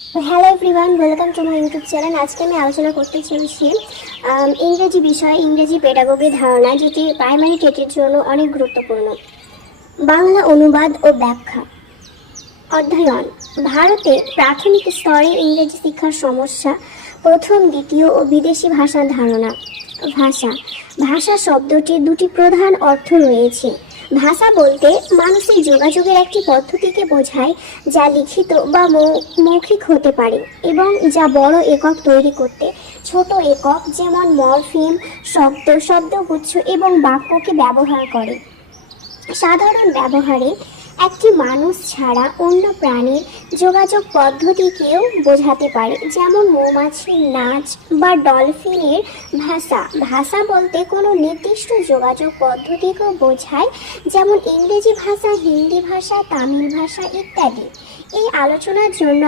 Hello everyone, welcome to my YouTube channel. আজকে আমি আলোচনা করতে চলেছি ইংরেজি বিষয়ে ইংরেজি পেডাগোগির ধারণা, যেটি প্রাইমারি টেটের জন্য অনেক গুরুত্বপূর্ণ। বাংলা অনুবাদ ও ব্যাখ্যা। অধ্যয়ন। ভারতে প্রাথমিক স্তরে ইংরেজি শিক্ষার সমস্যা। প্রথম, দ্বিতীয় ও বিদেশি ভাষার ধারণা। ভাষা। ভাষা শব্দটির দুটি প্রধান অর্থ রয়েছে। ভাষা বলতে মানুষের যোগাযোগের একটি পদ্ধতিকে বোঝায়, যা লিখিত বা মৌখিক হতে পারে এবং যা বড় একক তৈরি করতে ছোট একক যেমন মরফিম, শব্দগুচ্ছ এবং বাক্যকে ব্যবহার করে। সাধারণ ব্যবহারে একটি মানুষ ছাড়া অন্য প্রাণীর যোগাযোগ পদ্ধতিকেও বোঝাতে পারে, যেমন মৌমাছির নাচ বা ডলফিনের ভাষা। ভাষা বলতে কোনো নির্দিষ্ট যোগাযোগ পদ্ধতিকেও বোঝায়, যেমন ইংরেজি ভাষা, হিন্দি ভাষা, তামিল ভাষা ইত্যাদি। এই আলোচনার জন্য